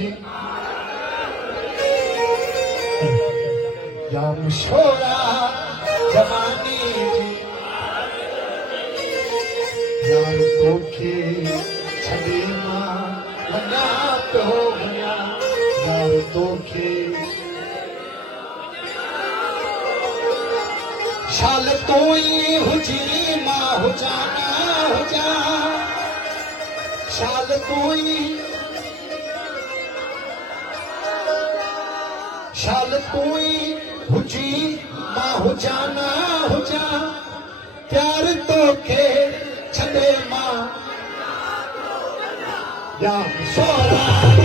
जी या मुशोरा जवानी जी यार तोखे छॾे मां वञा पियो वञा यार तोखे शाल तूं ई हुजी मां हुजां न हुजां शाल तूं ई शाल तूं ई हुजी मां हुजां न हुजां प्यार तोखे छॾे मां या सोरा